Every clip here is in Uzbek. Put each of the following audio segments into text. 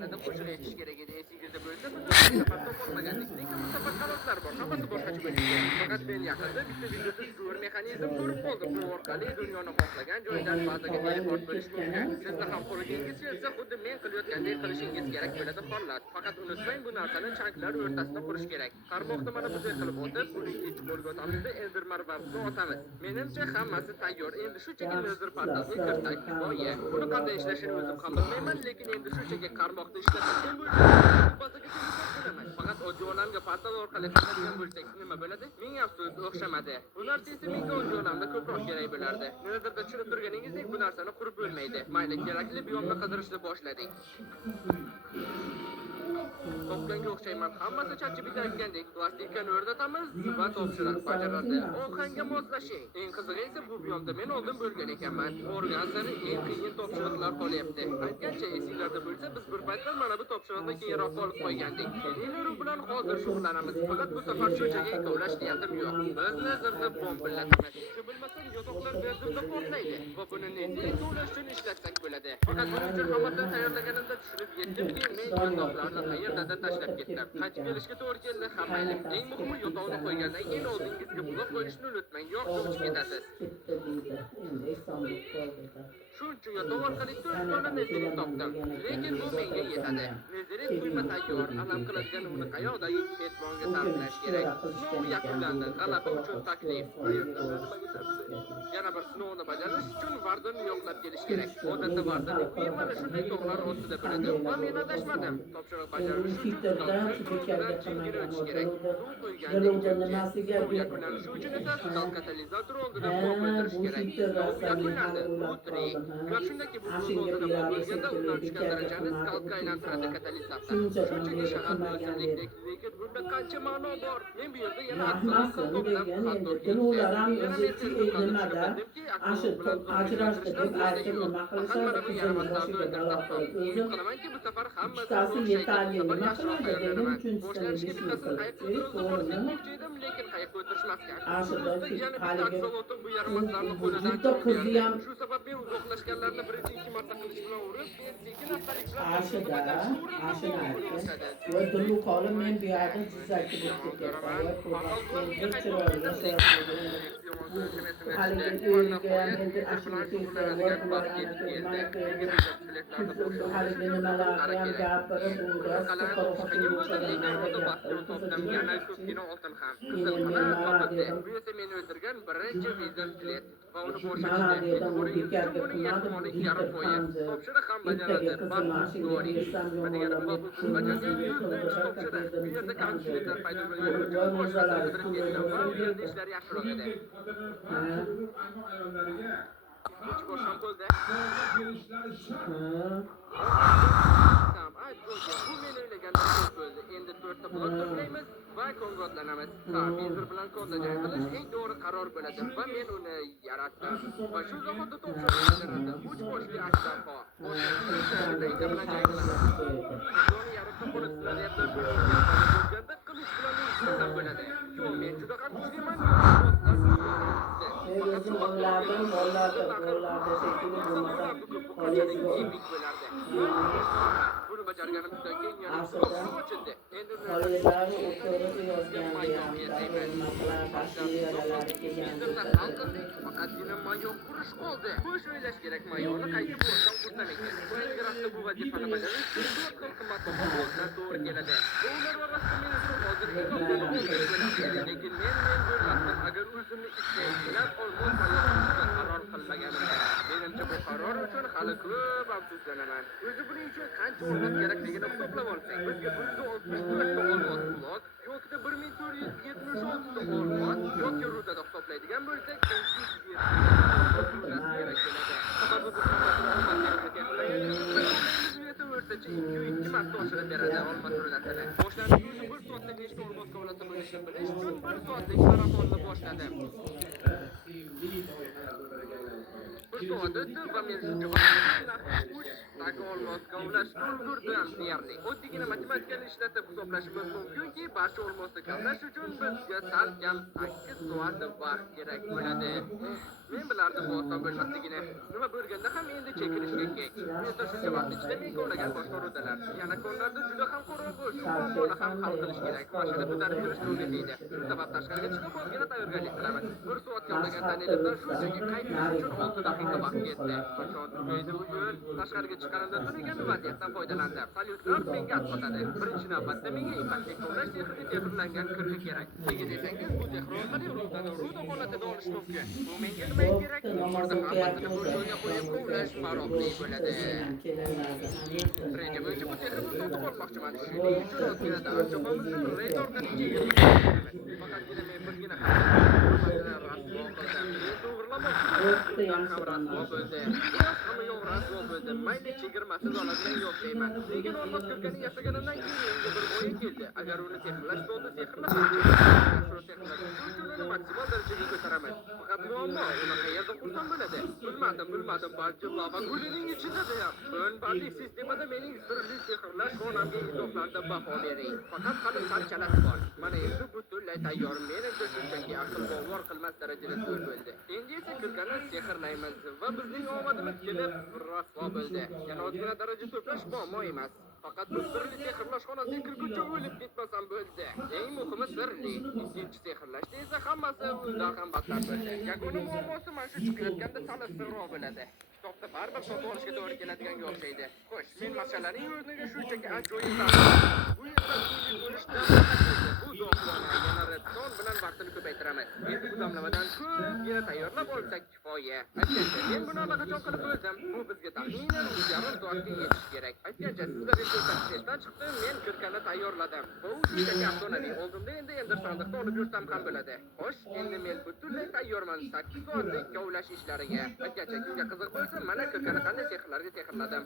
Zaten qo'shiq aytish kerak edi. Esingizda bo'lsa, biz o'tgan safar topolmagandik. Lekin bu safar qarorlar bor. Hammasi boshqacha bo'lishi. Faqat men yaqinda bitta videoda zo'r mexanizm ko'rib qoldim. Bu orqali dunyoni xohlagan joydan bazaga teleport bo'lish mumkin. Sizni ham qo'lingiz kelsa, xuddi men qilayotgandek qilishingiz kerak bo'ladi xolos. Faqat unutmang, bu narsani chanklar o'rtasida qurish kerak. Qarmoqni mana bunday qilib o'tib, buni ikkinchi qo'lga o'tamizda Enderman varbni otamiz. Menimcha hammasi tayyor. Endi shunchaki lazer portalga kirsak kifoya. Buni qanday ishlashini o'zim ham bilmayman, lekin endi shunchaki qarmoqni ishlatadigan bo'lsak, bazaga teleport bo'laman. Faqat oddiy onamga portal orqali kiradigan bo'lsak nima bo'ladi? Menga afsus o'xshamadi. Bu narsa esa menga oddiy onamda ko'proq kerak bo'lardi. Nimadirda tushunib turganingizdek, bu narsani qurib bo'lmaydi. Mayli, kerakli biyomni qidirishni boshladik. Topganga o'xshayman. Hammasi charchib bitayotgandek. Plastikani o'rnatamiz va topshiriq bajarildi. Ohangga moslashing. Eng qizig'i esa bu biyomda men oldin bo'lgan ekanman. Borgan sari eng qiyin topshiriqlar qolyapti. Aytgancha esinglarda bo'lsa, biz bir paytlar mana bu topshiriqni keyinroq olib qo'ygandik. Kelinglar u bilan hozir shug'ullanamiz. Faqat bu safar shunchaga ikkovlash niyatim yo'q. Biz nazarda bombillatamiz. Shu bilmasam yotoqlar berzimda portlaydi. Va buni nega ikkovlash uchun ishlatsak bo'ladi. Faqat buning uchun hammasini tayyorlaganimda tushunib yetdimki, men yotoqlarni qayerdadir tashlab ketdim. Qaytib kelishga to'g'ri keldi. Hammaylik eng muhimi yotoqni qo'ygandan keyin oldingizga buloq qo'yishni unutmang. Yo'qsa uchib ketasiz. Shuncha yotoq orqali 4 dona nezirit topdim. Lekin bu menga yetadi. Nezirit quyma tayyor. Alam qiladigan uni qayoqdagi ketmonga sarflash kerak. Sinov yakunlandi. G'alaba uchun taklif. Yana bir sinovni bajarish uchun vardani yo'qlab kelish kerak. Odatda vardani uyi mana shunday tog'lar ostida bo'ladi. Va men adashmadim. Topshiriq bajarilishi uchun bilan chingiri o'tish kerak. Suv qo'ygandan yakunlanishi uchun esa stol katalizator oldida pop o'tirish kerak. Sinov yakunlandi. Bu tirik. Gap shundaki, bu buz oldida pop bo'lganda undan tushgan darajani skalpga aylantiradi katalizator. Shunchaki shaharni o'simlikdek, lekin bunda qancha ma'no bor. Men bu yerda yana aksariyat to'plab xator qilamanki, bu safar hammasi boshlanishga bittasini qayiqqa o'tirib lekin qayiqqa o'tirishmasgan. Yana bitta aksolotl bu yaramaslarni qo'lidan chiqargan. Shu sabab men uzoqlashganlarni birinchi ikki marta qilish bilan urib, sekin haftaliklab men bu yerda jizzakiga bo'lib meni o'tirgan birinchi vizitlet va uni bo'shashdi. Buning ehtimoli yarim foiz. Topshiriq ham bajarildi. Gori. Degan babus bajarilgan topshiriq. Bu yerda kamchiliklar paydo bo'lgan uchun boshqalarga bidirib ketgan va bu yerda ishlar yaxshiroq edi. Hech bosham bo'ldi. Bu men o'ylagandan ko'p bo'ldi. Endi 4 ta blok to'playmiz va kongrotlanamiz. Bizr bilan kodda jang qilish eng to'g'ri qaror bo'ladi va men uni yaratdim. Va shu zamonda topshiriq berildi. 3 boshli ajdarho. Uni bilan jang qilamiz. Uni yaratib qo'yishlarga bo'lganda qilich bilan urushdan bo'ladi. Yo'q, men juda ham kuchliman. Bunu bajarganimizdan keyin yana suv ochildi. Endi faqatgina mayor qurish qoldi. Bo'sh o'ylash kerak, mayorni qaytib boshdan qurtam ekan. Minecraftda bu vazifani bajarish 4 xil qimmatbaho bo'lsa to'g'ri keladi. Ular orasida men uchun hozir eng afzali bo'ladi. Lekin men bo'lmasam, agar o'zimni istaydigan olmos mayorga qaror qilmaganimda, menimcha bu qaror uchun hali ko'p afsuslanaman. O'zi buning uchun qancha olmos kerakligini hisoblab olsak, bizga 164 ta olmos blok yoki 1476 ta olmos yoki rudada hisoblaydigan bo'lsak, 270 ta kerak bo'ladi. Sababi bu o'rtacha 2 marta oshirib beradi olmos rudasini. Boshlanish uchun 1 soatda 5 ta olmos kovlasa bo'lishini bilish uchun 1 soatlik marafonni boshladim. 1 soat o'tdi va men shunga uch olmosga ulashga ulgurdim deyarli. Oddiygina matematikani ishlatib hisoblashimiz mumkinki, barcha olmosni kavlash uchun bizga salkam 8 soat vaqt kerak bo'ladi. Men bilardim bu oson bo'lmasligini. Nima bo'lganda ham endi chekilishga kech. Esa shuncha vaqt ichida men kovlagan boshqa rudalar. Yana kunlarda juda ham qorong'u, shu muammoni ham hal qilish kerak. Mashina ko'tarib yurish o'rgatmaydi. Shu sabab tashqariga chiqib o'zgina tayyorgarlik qilaman. 1 soat kovlagan Danieldan shunchaki qaytish uchun 6 daqiqa vaqt ketdi. Qachon tugaydi bu yo'l? Tashqariga chiqqanimda turgan vaziyatdan foydalandim. Salyutlar menga asqotadi. Birinchi navbatda menga ipakga kovlash sehriga tebrlangan kirli kerak. Nega desangiz, bu sehr orqali rudan ruda holatida olish mumkin. Bu menga nima kerak? Yuqorida hammasini bir joyga qo'yib kovlash maroqli bo'ladi. Reja bo'yicha bu sehrni sotib olmoqchiman. Shuning uchun ozgina darajamizda reja orqali chegirib faqatgina men birgina mayli chegirmasiz oladigan yo'q deyman. Lekin olmos kirgani yasaganimdan keyin menga bir o'yin keldi. Agar uni sehrlash bo'ldi, sehrlamoqchi. Maksimal darajaga ko'taraman. Faqat muammo, uni qayerda qursam bo'ladi? Bilmadim, balki lava gulining ichida ham. Bo'nbarlik sistemada mening sirli sehrlash xonamga izohlarda baho bering. Faqat hali sal chalasi bor. Mana endi butunlay tayyor. Menimcha shunchaki aql bovar qilmas darajada zo'r bo'ldi. Endi esa kirgani sehrlaymiz va bizning omadimiz kelib rasvo bo'ldi. Yana ozgina daraja to'plash muammo emas. Faqat bu sirli sehrlash xonasiga kirguncha o'lib ketmasam bo'ldi. Eng muhimi sirli. Ikkinchi sehrlashda esa hammasi undan ham battar bo'ldi. Yakuniy muammosi mana shu chiqayotganda sal sirroq bo'ladi. Kitobda baribir sotib olishga to'g'ri keladiganga o'xshaydi. Xo'sh, men masalaning o'rniga shunchaki ajoyib bu yerda bo'lishdan bu do'xona yana redstone bilan vaqtini ko'paytiramiz. Endi bu damlamadan ko'pgina tayyorlab olsak kifoya. Aytgancha, men buni allaqachon qilib o'ldim. Bu bizga taxminan 1,5 soatga yetish kerak. Aytgancha, sizlarga ko'rsatishdan chiqdi, men kirkani tayyorladim. Bu shunchaki avtonomiy oldimda endi sandiqda olib yursam ham bo'ladi. Xo'sh, endi men butunlay tayyorman 8 soatlik kovlash ishlariga. Aytgancha, kimga qiziq bo'lsa, mana kirkani qanday sehrlarga sehrladim.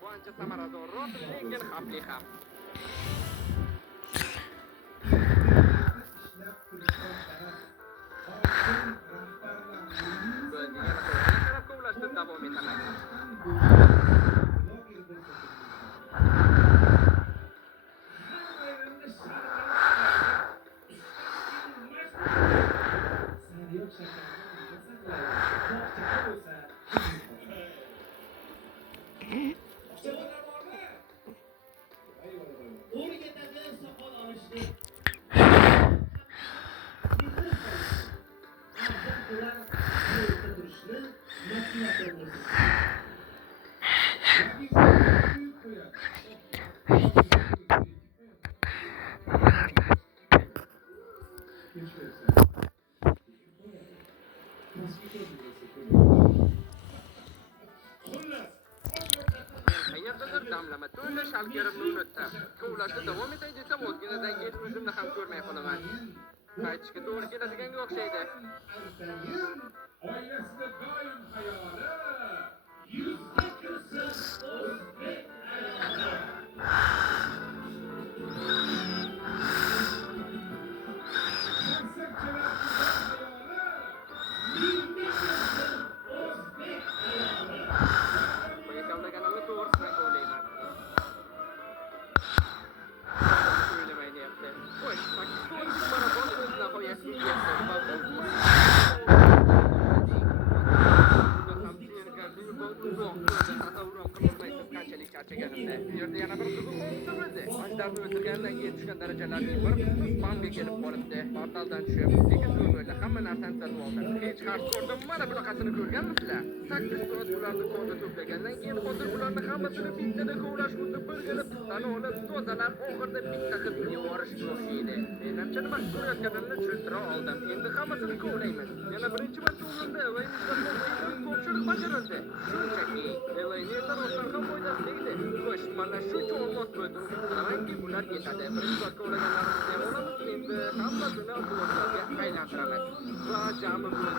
Bu ancha samaradorroq, lekin xavfli ham. Davom etaman. Damlama to'la shalgarimni unutdim. Kovlashda davom etay desam, o'zginadan keyin o'zimni ham ko'rmay qolaman. Qaytishga to'g'ri keladiganga o'xshaydi. Oilasida doim hayoli yuzga kirsin o'zbek ayoli. cheganimda. Bu yerda yana bir qiziq hodisa bo'ldi. Majdarni o'ldirgandan keyin tushgan darajalarning bir qismi spamga kelib qolibdi. Portaldan tushib, lekin zo'r bo'ldi. Hamma narsani sotib oldim. Hech xavf ko'rdim. Mana bunaqasini ko'rganmisizlar? 8 soat ularni toza to'plagandan keyin hozir ularni hammasini bittada kovlash xuddi birgalab tutdan olib, tozalab oxirida bitta qilib yuborish o'xshaydi. Menimcha nima ko'rayotganimni tushuntira oldim. Endi hammasini kovlaymiz. Yana birinchi marta o'yinda ko'pchilik bajarildi. Shunchaki Elaynerlar o'zlariga foydasi tegdi. Xo'sh, mana shuncha olmos bo'ldi. Qarangki, bular yetadi. Birinchi bor kovlaganlarimizni ham olamiz. Endi hammasini bloklarga aylantiraman. Va jami bo'ldi.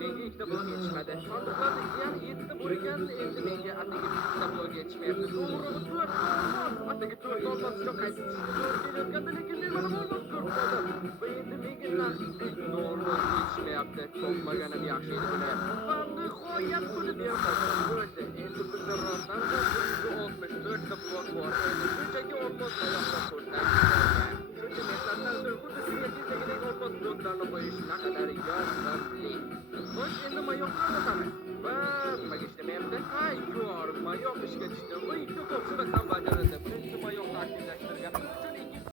Menga ikkita blok yetishmadi. Sandiqlarni yana 7 ta bo'lgan, endi menga atigi bitta blok yetishmayapti. To'g'ri, 4 olmos. Atigi 4 olmos uchun qaytib kelayotganda, lekin men mana olmos ko'rib qoldim. Va endi menga nasib olmos yetishmayapti. Topmaganim yaxshi edi buni. Va nihoyat puli bermoqchi bo'ldi. Endi bizda rostdan 64 ta blok bor. Endi shunchaki olmos oyoqqa ko'rsatib shuncha metrdan so'ng xuddi suyagidagidek olmos bloklarni qo'yish naqadar yoqimli. Xo'sh, endi mayoqni o'rnataman. Va nimaga ishlamayapti? Ay, yo'q, mayoq ishga tushdi. Va ikkita ko'pchilik ham bajarildi.